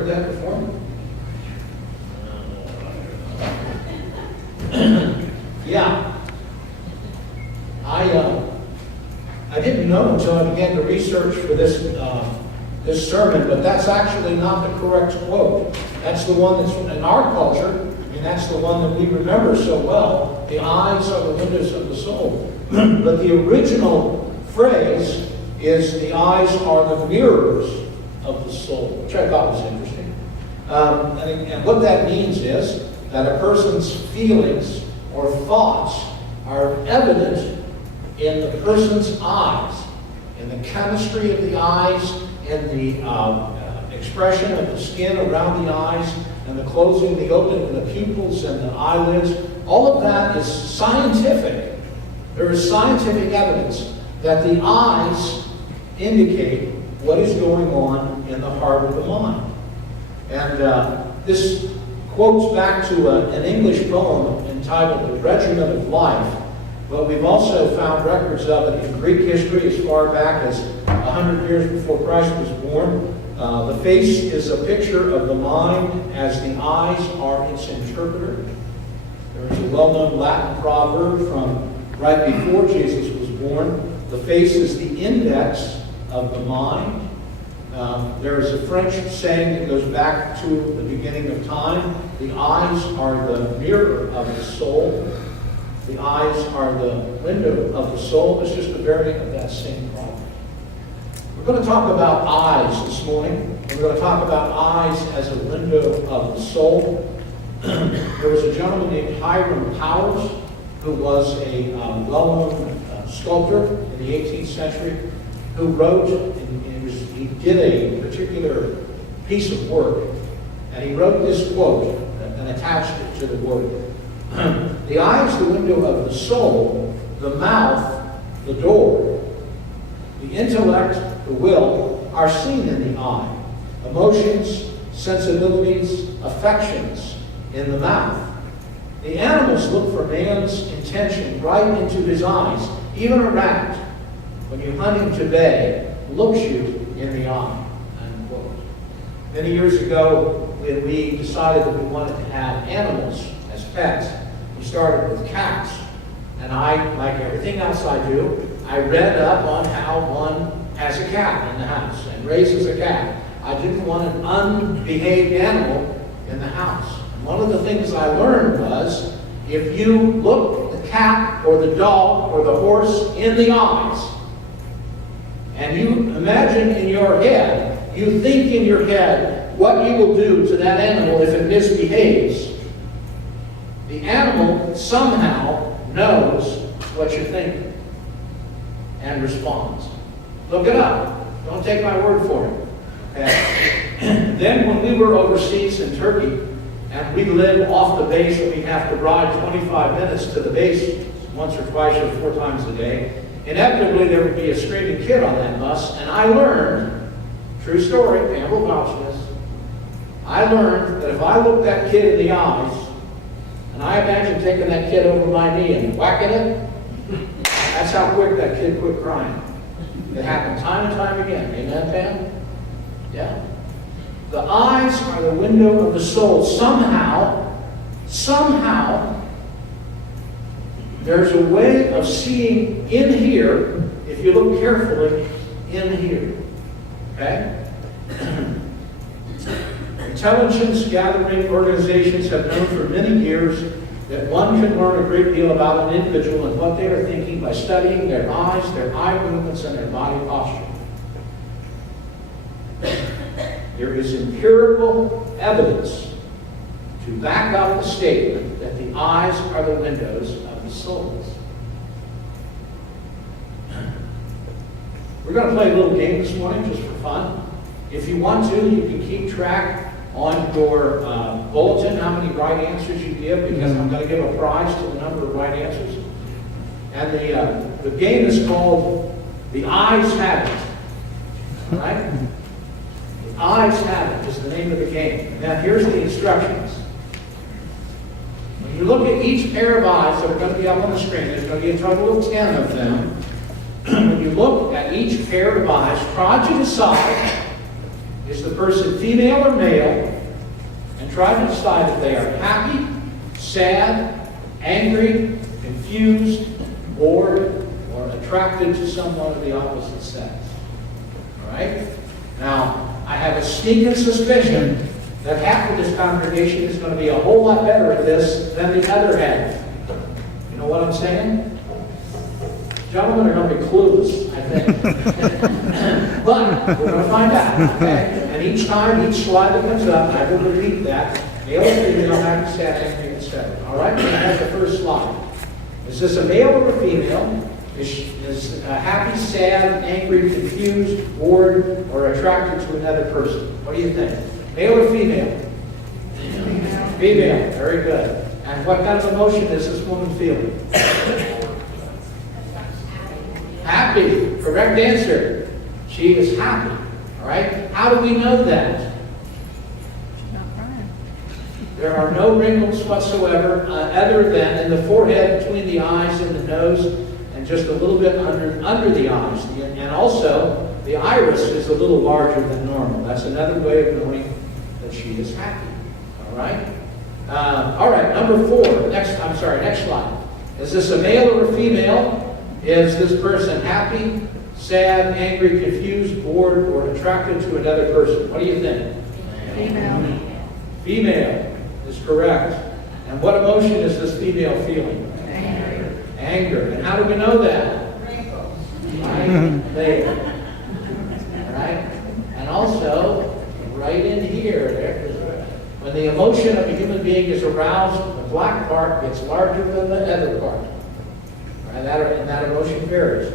heard that before? Yeah. I didn't know until I began to research for this sermon, but that's actually not the correct quote. That's the one that's in our culture, and that's the one that we remember so well. The eyes are the windows of the soul. But the original phrase is the eyes are the mirrors of the soul, which I thought was interesting. And what that means is that a person's feelings or thoughts are evident in the person's eyes, in the chemistry of the eyes, and the expression of the skin around the eyes, and the closing, the opening of the pupils and the eyelids. All of that is scientific. There is scientific evidence that the eyes indicate what is going on in the heart of the mind. And this quotes back to an English poem entitled The Regiment of Life, but we've also found records of it in Greek history as far back as 100 years before Christ was born. The face is a picture of the mind as the eyes are its interpreter. There is a well-known Latin proverb from right before Jesus was born. The face is the index of the mind. There is a French saying that goes back to the beginning of time. The eyes are the mirror of the soul. The eyes are the window of the soul. It's just a variant of that same problem. We're going to talk about eyes this morning. We're going to talk about eyes as a window of the soul. There was a gentleman named Hiram Powers who was a well-known sculptor in the 18th century who wrote, he did a particular piece of work, and he wrote this quote and attached it to the word. The eye is the window of the soul, the mouth, the door. The intellect, the will, are seen in the eye. Emotions, sensibilities, affections in the mouth. The animals look for man's intention right into his eyes. Even a rat, when you hunt him to bay, looks you in the eye. Unquote. Many years ago, when we decided that we wanted to have animals as pets, we started with cats. And I, like everything else I do, I read up on how one has a cat in the house and raises a cat. I didn't want an unbehaved animal in the house. And one of the things I learned was, if you look the cat or the dog or the horse in the eyes, and you imagine in your head, you think in your head what you will do to that animal if it misbehaves, the animal somehow knows what you're thinking and responds. Look it up. Don't take my word for it. Okay? Then when we were overseas in Turkey, and we lived off the base, and we have to ride 25 minutes to the base once or twice or 4 times a day, inevitably there would be a screaming kid on that bus, and I learned, true story, Pam will vouch for this, I learned that if I looked that kid in the eyes, and I imagine taking that kid over my knee and whacking it, that's how quick that kid quit crying. It happened time and time again. Amen, Pam? Yeah. The eyes are the window of the soul. Somehow, there's a way of seeing in here, if you look carefully, in here. Okay? Intelligence gathering organizations have known for many years that one can learn a great deal about an individual and what they are thinking by studying their eyes, their eye movements, and their body posture. There is empirical evidence to back up the statement that the eyes are the windows of the souls. We're going to play a little game this morning just for fun. If you want to, you can keep track on your bulletin how many right answers you give, because I'm going to give a prize to the number of right answers. And the game is called The Eyes Have It. All right? The Eyes Have It is the name of the game. Now here's the instructions. When you look at each pair of eyes that are going to be up on the screen, there's going to be a total of 10 of them. When you look at each pair of eyes, try to decide, is the person female or male, and try to decide if they are happy, sad, angry, confused, bored, or attracted to someone of the opposite sex. All right? Now, I have a sneaking suspicion that half of this congregation is going to be a whole lot better at this than the other half. You know what I'm saying? Gentlemen are going to be clueless, I think. But we're going to find out, okay? And each time, each slide that comes up, I will repeat that. Male or female, happy, sad, angry, etc. All right? That's the first slide. Is this a male or a female? Is happy, sad, angry, confused, bored, or attracted to another person? What do you think? Male or female? Female. Female. Very good. And what kind of emotion is this woman feeling? Happy. Correct answer. She is happy. All right? How do we know that? There are no wrinkles whatsoever other than in the forehead, between the eyes and the nose, and just a little bit under the eyes. And also, the iris is a little larger than normal. That's another way of knowing that she is happy. All right? All right, number 4. Next slide. Is this a male or a female? Is this person happy, sad, angry, confused, bored, or attracted to another person? What do you think? Female. Female is correct. And what emotion is this female feeling? Anger. Anger. And how do we know that? Wrinkles. Right there. All right? And also, right in here, when the emotion of a human being is aroused, the black part gets larger than the other part. And that emotion varies.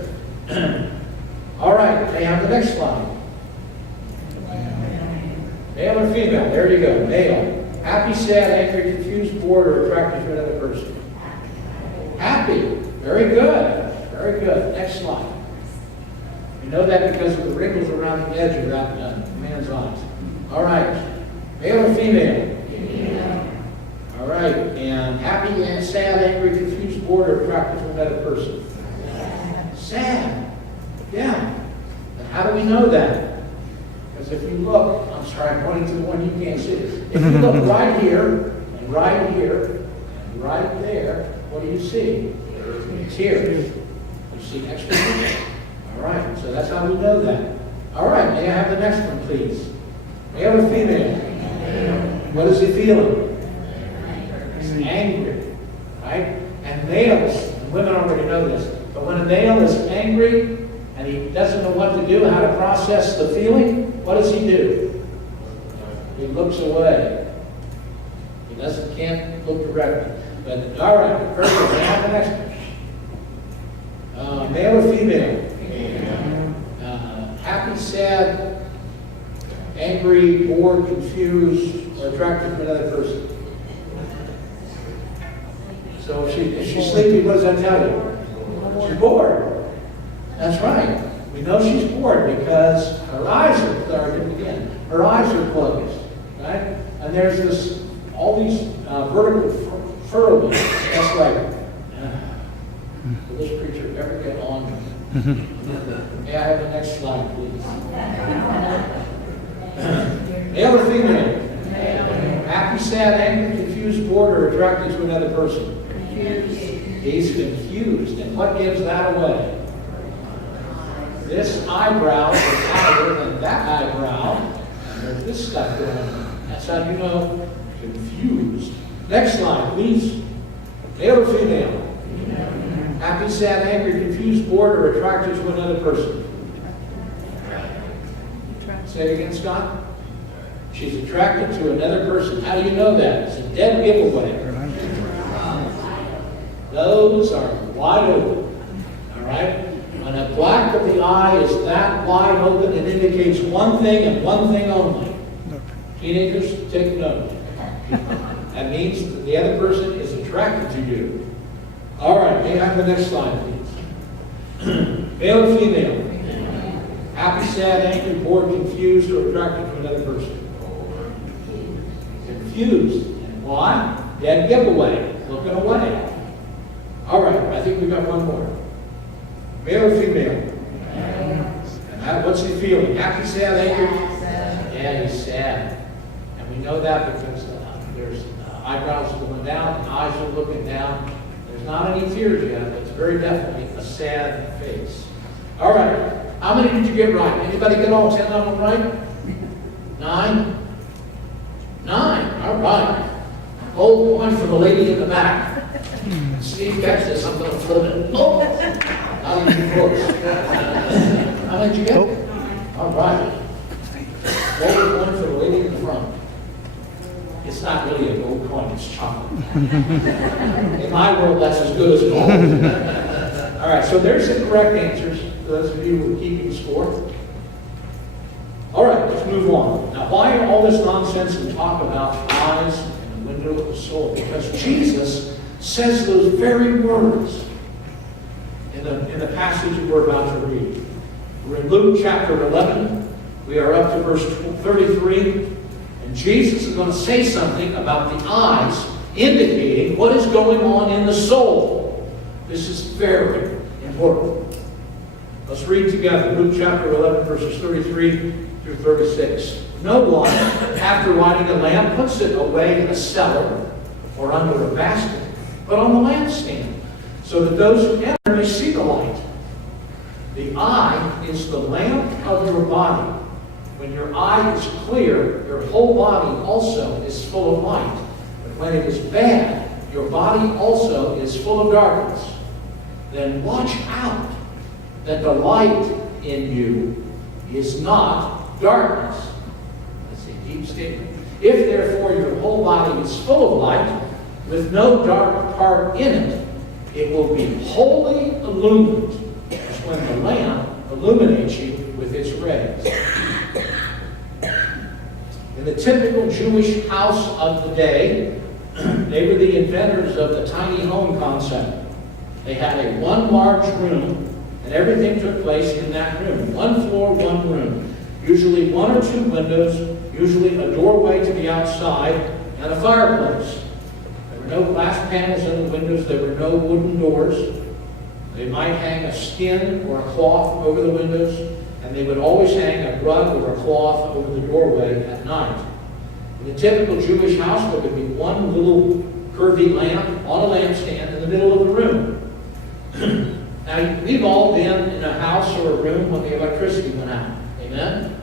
All right, may I have the next slide? Male or female? There you go, male. Happy, sad, angry, confused, bored, or attracted to another person? Happy. Very good. Very good. Next slide. You know that because of the wrinkles around the edge of that man's eyes. All right. Male or female? Female. All right. And happy, and sad, angry, confused, bored, or attracted to another person? Sad. Yeah. And how do we know that? Because if you look, I'm sorry, I'm pointing to the one you can't see. If you look right here, and right here, and right there, what do you see? Tears. You see extra. All right, so that's how we know that. All right, may I have the next one, please? Male or female? What is he feeling? Angry. Right? And males, and women already know this, but when a male is angry and he doesn't know what to do, how to process the feeling, what does he do? He looks away. He can't look directly. But all right, perfect. May I have the next one? Male or female? Happy, sad, angry, bored, confused, or attracted to another person. So if she's sleepy, what does that tell you? She's bored. That's right. We know she's bored because her eyes are her eyes are closed, right? And there's all these vertical furrows. That's right. Will this preacher ever get on? May I have the next slide, please? Male or female? Happy, sad, angry, confused, bored, or attracted to another person? Confused. He's confused. And what gives that away? This eyebrow is higher than that eyebrow. And there's this stuff going on. That's how you know confused. Next slide, please. Male or female? Happy, sad, angry, confused, bored, or attracted to another person? Say it again, Scott. She's attracted to another person. How do you know that? It's a dead giveaway. Those are wide open. All right? When a black of the eye is that wide open, it indicates one thing and one thing only. Teenagers, take note. That means that the other person is attracted to you. All right, may I have the next slide, please? Male or female? Happy, sad, angry, bored, confused, or attracted to another person? Confused. And why? Dead giveaway. Looking away. All right, I think we've got one more. Male or female? And what's he feeling? Happy, sad, angry? Yeah, he's And we know that because there's eyebrows going down and eyes are looking down. There's not any tears yet, but it's very definitely a sad face. All right. How many did you get right? Anybody get all 10 of them right? 9? 9. All right. Gold one for the lady in the back. Steve, catch this. I'm going to flip it. Oh! Not even close. How many did you get? All right. Gold coin for the lady in the front. It's not really a gold coin, it's chocolate. In my world, that's as good as gold. All right, so there's the correct answers for those of you who are keeping score. All right, let's move on. Now, why all this nonsense and talk about eyes and the window of the soul? Because Jesus says those very words in the passage that we're about to read. We're in Luke chapter 11. We are up to verse 33. And Jesus is going to say something about the eyes, indicating what is going on in the soul. This is very important. Let's read together Luke chapter 11, verses 33 through 36. No one, after lighting a lamp, puts it away in a cellar or under a basket, but on the lampstand, so that those who enter may see the light. The eye is the lamp of your body. When your eye is clear, your whole body also is full of light. But when it is bad, your body also is full of darkness. Then watch out that the light in you is not darkness. That's a deep statement. If therefore your whole body is full of light, with no dark part in it, it will be wholly illumined, as when the lamp illuminates you with its rays. In the typical Jewish house of the day, they were the inventors of the tiny home concept. They had a one large room, and everything took place in that room. One floor, one room. Usually one or two windows, usually a doorway to the outside, and a fireplace. There were no glass panels in the windows. There were no wooden doors. They might hang a skin or a cloth over the windows, and they would always hang a rug or a cloth over the doorway at night. In the typical Jewish house, there would be one little curvy lamp on a lampstand in the middle of the room. Now, we've all been in a house or a room when the electricity went out. Amen?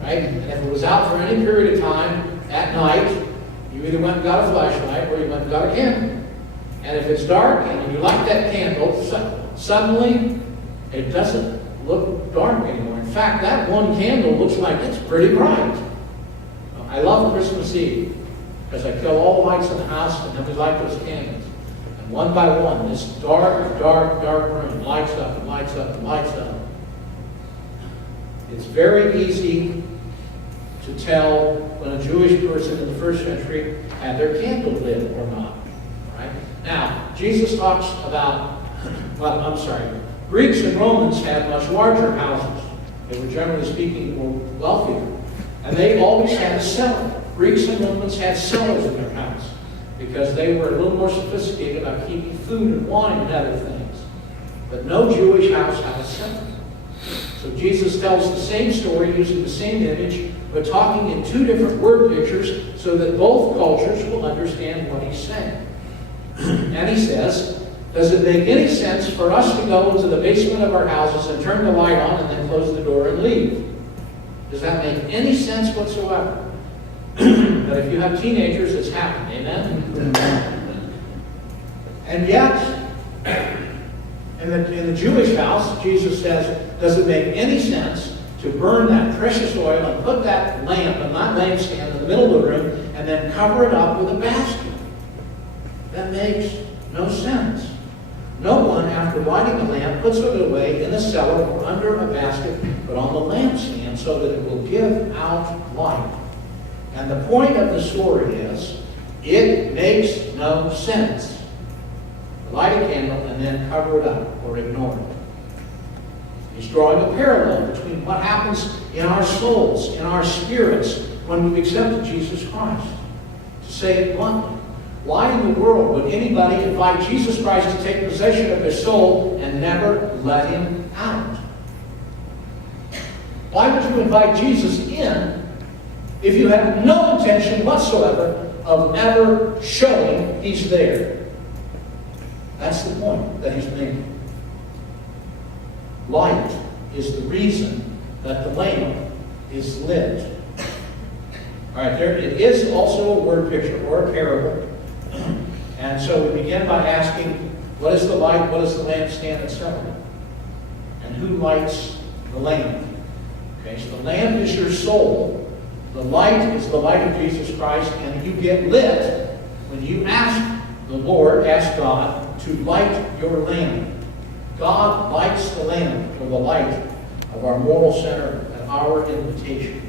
Right? And if it was out for any period of time at night, you either went and got a flashlight or you went and got a candle. And if it's dark and you light that candle, suddenly it doesn't look dark anymore. In fact, that one candle looks like it's pretty bright. I love Christmas Eve because I kill all the lights in the house and then we light those candles. And one by one, this dark, dark, dark room lights up and lights up and lights up. It's very easy to tell when a Jewish person in the first century had their candle lit or not. Right? Now, Jesus talks about, Greeks and Romans had much larger houses. They were generally speaking more wealthier. And they always had a cellar. Greeks and Romans had cellars in their house because they were a little more sophisticated about keeping food and wine and other things. But no Jewish house had a cellar. So Jesus tells the same story using the same image, but talking in two different word pictures so that both cultures will understand what he's saying. And he says, does it make any sense for us to go into the basement of our houses and turn the light on and then close the door and leave? Does that make any sense whatsoever? But if you have teenagers, it's happened. Amen? And yet, in the Jewish house, Jesus says, does it make any sense to burn that precious oil and put that lamp and that lampstand in the middle of the room and then cover it up with a basket? That makes no sense. No one, after lighting a lamp, puts it away in the cellar or under a basket, but on the lampstand so that it will give out light. And the point of the story is, it makes no sense. Light a candle and then cover it up or ignore it. He's drawing a parallel between what happens in our souls, in our spirits, when we've accepted Jesus Christ. To say it bluntly, why in the world would anybody invite Jesus Christ to take possession of their soul and never let him out? Why would you invite Jesus in if you have no intention whatsoever of ever showing He's there. That's the point that He's making. Light is the reason that the lamp is lit. All right, there it is also a word picture or a parable. And so we begin by asking, what is the light, what is the lampstand, etc. And who lights the lamp? Okay, so the lamp is your soul. The light is the light of Jesus Christ, and you get lit when you ask the Lord, ask God, to light your lamp. God lights the lamp for the light of our moral center at our invitation.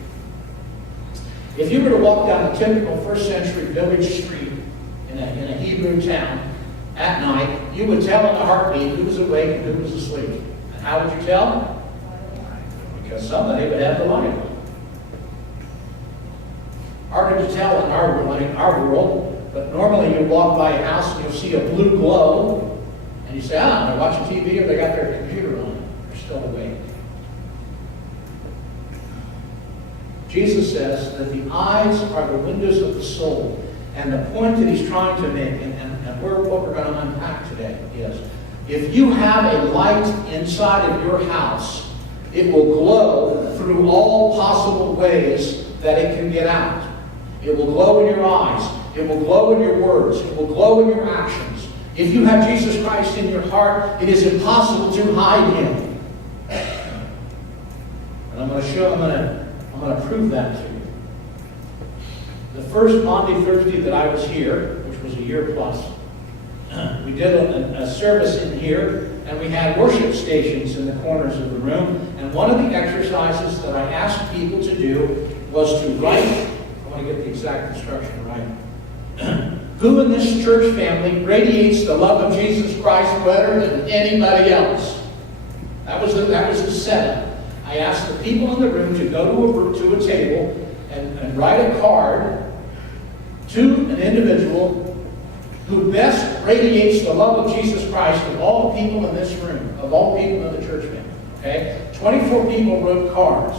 If you were to walk down a typical first century village street in a Hebrew town at night, you would tell in a heartbeat who was awake and who was asleep. And how would you tell? Because somebody would have the light on. Harder to tell in our world, but normally you walk by a house and you'll see a blue glow, and you say, they're watching TV or they got their computer on. They're still awake. Jesus says that the eyes are the windows of the soul. And the point that He's trying to make, and what we're going to unpack today is, if you have a light inside of your house, it will glow through all possible ways that it can get out. It will glow in your eyes. It will glow in your words. It will glow in your actions. If you have Jesus Christ in your heart, it is impossible to hide Him. And I'm going to prove that to you. The first Maundy Thursday that I was here, which was a year plus, we did a service in here, and we had worship stations in the corners of the room. And one of the exercises that I asked people to do was to write, I want to get the exact instruction right, who in this church family radiates the love of Jesus Christ better than anybody else? That was the setup. I asked the people in the room to go to a table and write a card to an individual who best radiates the love of Jesus Christ of all the people in this room, of all people in the church family. Okay? 24 people wrote cards.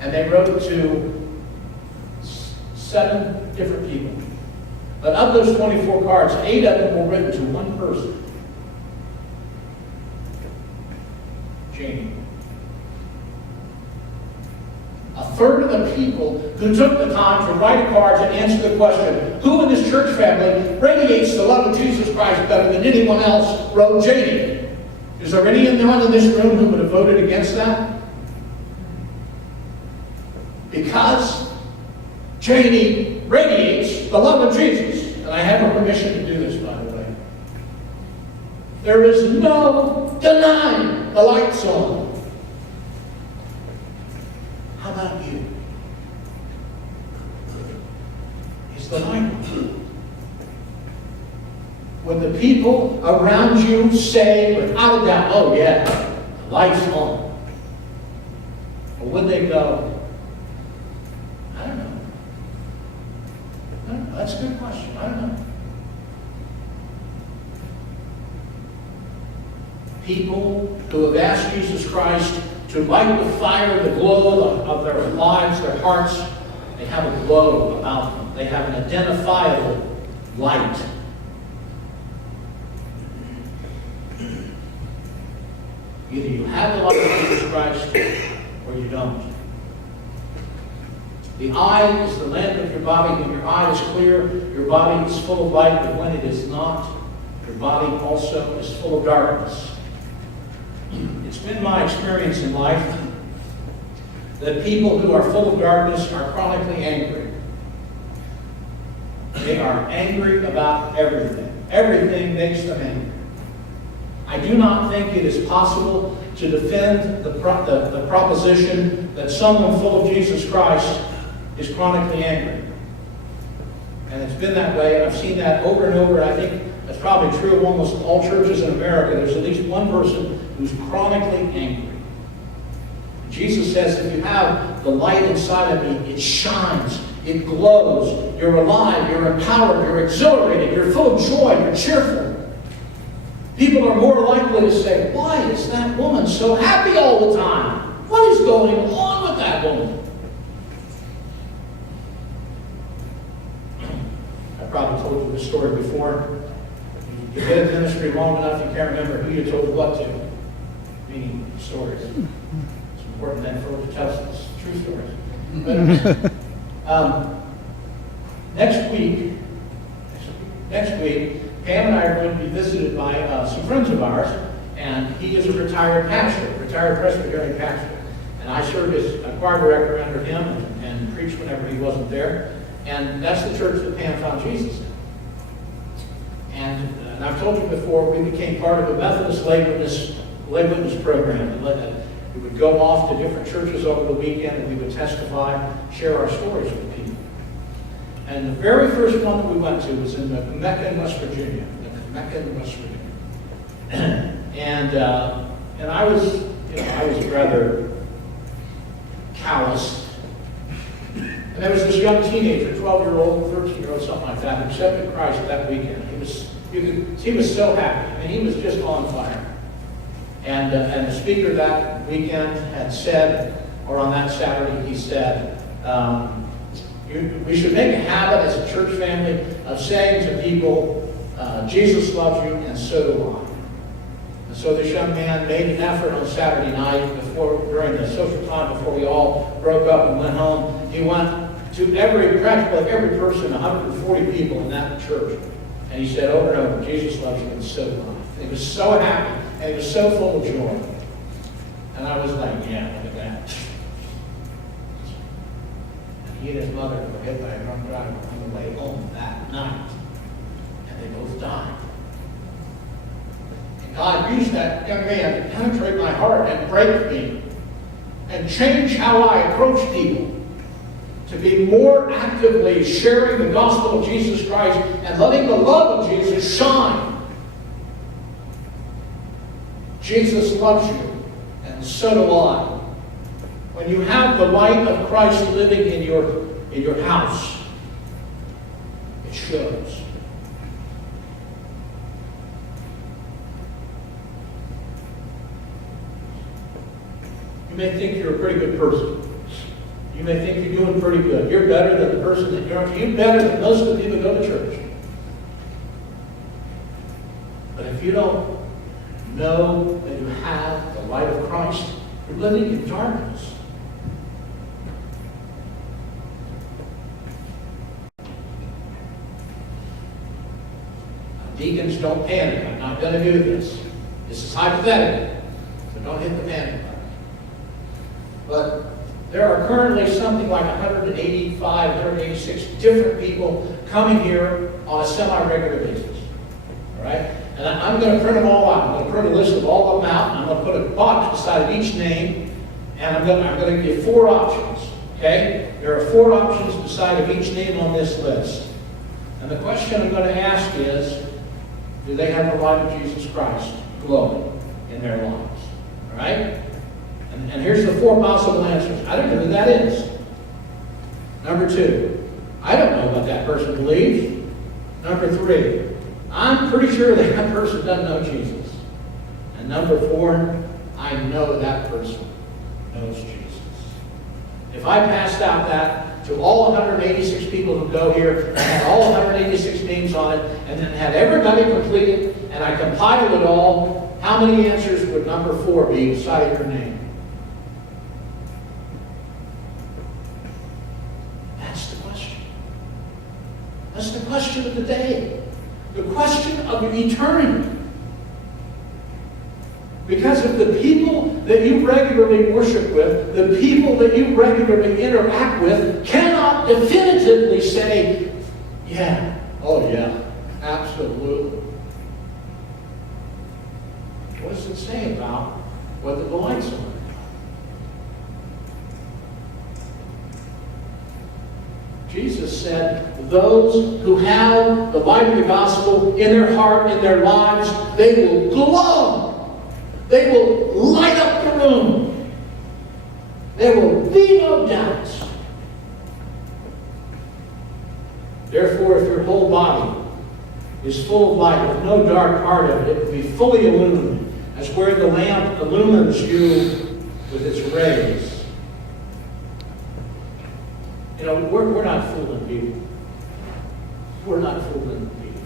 And they wrote to 7 different people. But of those 24 cards, 8 of them were written to one person. Jamie. A third of the people who took the time to write cards and answer the question, who in this church family radiates the love of Jesus Christ better than anyone else, wrote Jamie. Is there anyone in this room who would have voted against that? Because Jamie radiates the love of Jesus. And I have her permission to do this, by the way. There is no denying the light's on. How about you? Is the light on? When the people around you say without a doubt, oh yeah, the light's on. Or would they go, I don't know. That's a good question. I don't know. People who have asked Jesus Christ to light the fire, the glow of their lives, their hearts, they have a glow about them. They have an identifiable light. Either you have the light of Jesus Christ or you don't. The eye is the lamp of your body. When your eye is clear, your body is full of light, but when it is not, your body also is full of darkness. It's been my experience in life that people who are full of darkness are chronically angry. They are angry about everything. Everything makes them angry. I do not think it is possible to defend the proposition that someone full of Jesus Christ is chronically angry. And it's been that way. I've seen that over and over. I think that's probably true of almost all churches in America. There's at least one person who's chronically angry. Jesus says, if you have the light inside of me, it shines, it glows, you're alive, you're empowered, you're exhilarated, you're full of joy, you're cheerful. People are more likely to say, why is that woman so happy all the time? What is going on with that woman? probably told you this story before. You've been in ministry long enough, you can't remember who you told what to. Meaning stories. It's important then for us to tell us true stories. But next week, Pam and I are going to be visited by some friends of ours, and he is a retired pastor, retired Presbyterian pastor. And I served as a choir director under him and preached whenever he wasn't there. And that's the church that Pam found Jesus in. And I've told you before, we became part of a Methodist lay witness program. We would go off to different churches over the weekend, and we would testify, share our stories with people. And the very first one that we went to was in Mecca, West Virginia. And I was rather callous. And there was this young teenager, 12-year-old, 13-year-old, something like that, who accepted Christ that weekend. He was so happy. I mean, he was just on fire. And the speaker that weekend had said, or on that Saturday, he said, we should make a habit as a church family of saying to people, Jesus loves you, and so do I. And so this young man made an effort on Saturday night during the social time before we all broke up and went home. He went to practically every person, 140 people in that church. And he said over and over, Jesus loves you, and so do I. And he was so happy, and he was so full of joy. And I was like, yeah, look at that. And he and his mother were hit by a drunk driver on the way home that night. And they both died. And God used that young man to penetrate my heart and break me and change how I approach people, to be more actively sharing the gospel of Jesus Christ and letting the love of Jesus shine. Jesus loves you, and so do I. When you have the light of Christ living in your house, it shows. You may think you're a pretty good person. You may think you're doing pretty good. You're better than the person that you're better than most of the people who go to church. But if you don't know that you have the light of Christ, you're living in darkness. Deacons, don't panic. I'm not going to do this. This is hypothetical, so don't hit the panic button. But there are currently something like 185, 186 different people coming here on a semi-regular basis. All right? And I'm going to print them all out. I'm going to print a list of all of them out, and I'm going to put a box beside each name, and I'm going to give 4 options. Okay? There are 4 options beside of each name on this list. And the question I'm going to ask is, do they have the light of Jesus Christ glowing in their lives? All right? And here's the 4 possible answers. I don't know who that is. Number 2, I don't know what that person believes. Number 3, I'm pretty sure that person doesn't know Jesus. And number 4, I know that person knows Jesus. If I passed out that to all 186 people who go here, and had all 186 names on it, and then had everybody complete it, and I compiled it all, how many answers would number 4 be beside your name? That's the question of the day. The question of eternity. Because of the people that you regularly worship with, the people that you regularly interact with, cannot definitively say, yeah, oh yeah, absolutely. What does it say about what the lights are? Jesus said, those who have the light of the gospel in their heart, in their lives, they will glow. They will light up the room. There will be no doubt. Therefore, if your whole body is full of light, with no dark part of it, it will be fully illumined, as where the lamp illumines you with its rays. You know, we're not fooling people. We're not fooling the people.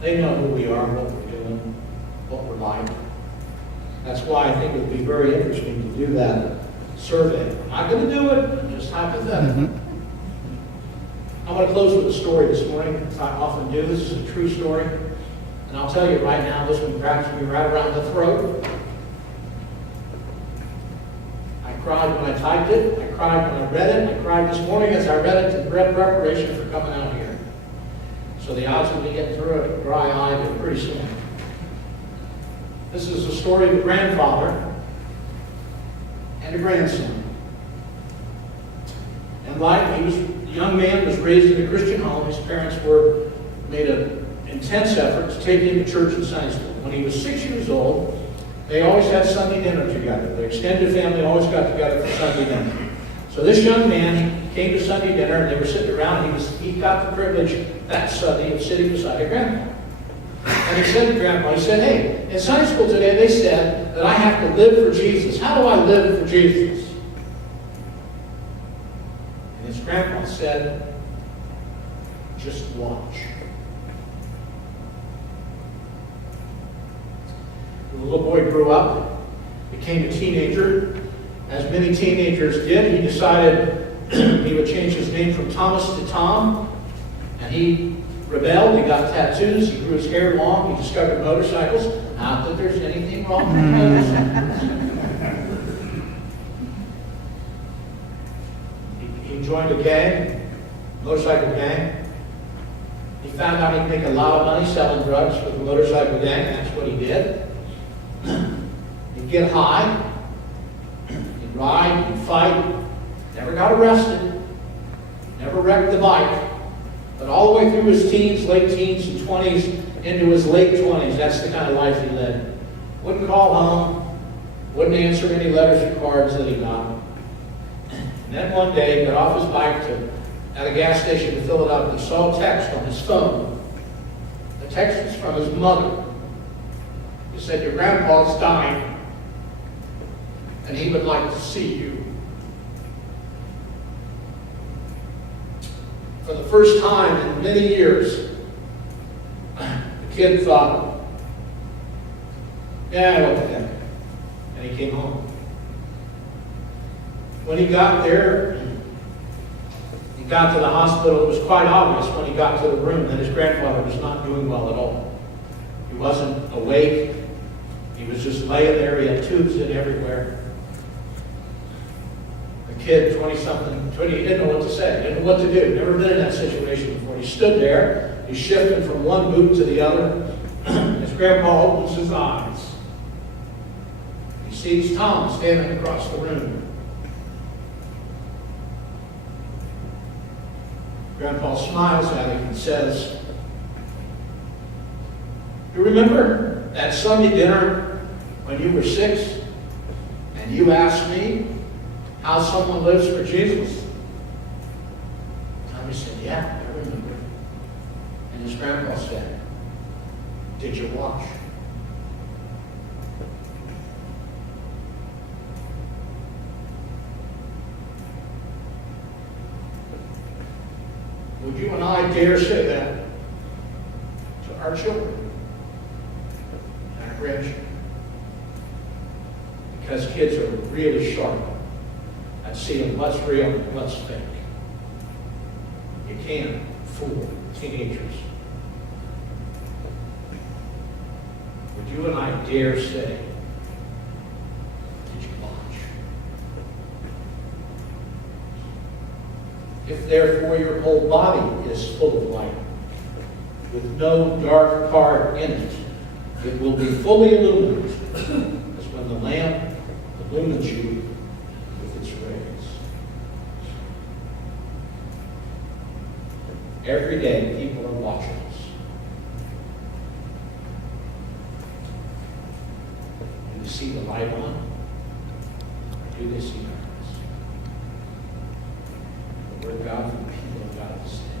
They know who we are, what we're doing, what we're like. That's why I think it would be very interesting to do that survey. I'm not going to do it, just hypothetical. I want to close with a story this morning, as I often do. This is a true story. And I'll tell you right now, this one grabs me right around the throat. I cried when I typed it. I cried when I read it. I cried this morning as I read it in preparation for coming out here. So the odds of me getting through it dry-eyed are pretty slim. This is a story of a grandfather and a grandson. And like the young man was raised in a Christian home. His parents made an intense effort to take him to church and Sunday school. When he was 6 years old, they always had Sunday dinner together. The extended family always got together for Sunday dinner. So this young man, he came to Sunday dinner, and they were sitting around. He got the privilege that Sunday of sitting beside a grandpa. And he said to Grandpa, he said, "Hey, in Sunday school today they said that I have to live for Jesus. How do I live for Jesus?" And his grandpa said, "Just watch." The little boy grew up, became a teenager. As many teenagers did, he decided he would change his name from Thomas to Tom. And he rebelled, he got tattoos, he grew his hair long, he discovered motorcycles. Not that there's anything wrong with motorcycles. He joined a gang, motorcycle gang. He found out he could make a lot of money selling drugs with the motorcycle gang. That's what he did. He'd get high, he'd ride, he'd fight. Never got arrested, never wrecked the bike. But all the way through his teens, late teens and 20s, into his late 20s, that's the kind of life he led. Wouldn't call home, wouldn't answer any letters or cards that he got. And then one day, he got off his bike at a gas station to fill it up, and he saw a text on his phone. The text was from his mother. It said, "Your grandpa's dying, and he would like to see you." For the first time in many years, the kid thought, "Yeah, what the heck?" And he came home. When he got there, he got to the hospital. It was quite obvious when he got to the room that his grandfather was not doing well at all. He wasn't awake. He was just laying there. He had tubes in everywhere. The kid, 20-something, he didn't know what to say. Didn't know what to do. Never been in that situation before. He stood there. He's shifting from one boot to the other. His grandpa opens his eyes. He sees Tom standing across the room. Grandpa smiles at him and says, "You remember that Sunday dinner when you were 6 and you asked me how someone lives for Jesus?" Tommy said, "Yeah, I remember." And his grandpa said, "Did you watch?" Would you and I dare say that to our children and our grandchildren? Because kids are really sharp at seeing what's real and what's fake. You can't fool teenagers. Would you and I dare say, "Did you watch?" If therefore your whole body is full of light, with no dark part in it, it will be fully illumined, as when the lamp illumines you with its rays. Every day people are watching us. Do they see the light on? Or do they see darkness? The Word of God for the people of God this day.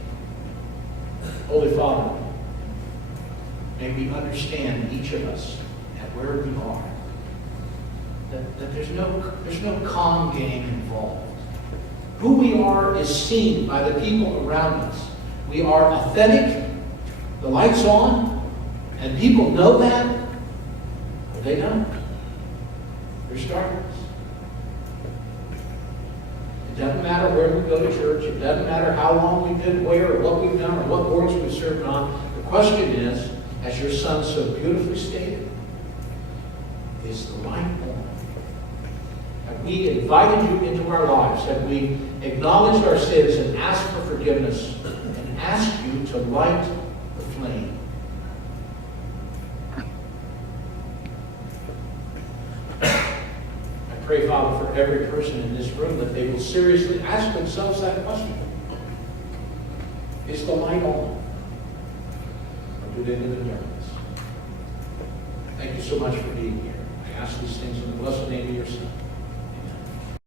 Holy Father, may we understand each of us at where we are. That there's no con game involved. Who we are is seen by the people around us. we are authentic, the light's on, and people know that, but they don't. There's darkness. It doesn't matter where we go to church. It doesn't matter how long we've been where or what we've done or what boards we've served on. The question is, as your son so beautifully stated, is the light on? Have we invited you into our lives? Have we acknowledged our sins and asked for forgiveness and asked you to light the flame? I pray, Father, for every person in this room that they will seriously ask themselves that question. Is the light on? Or do they live in darkness? Thank you so much for being here. I ask these things in the blessed name of your Son.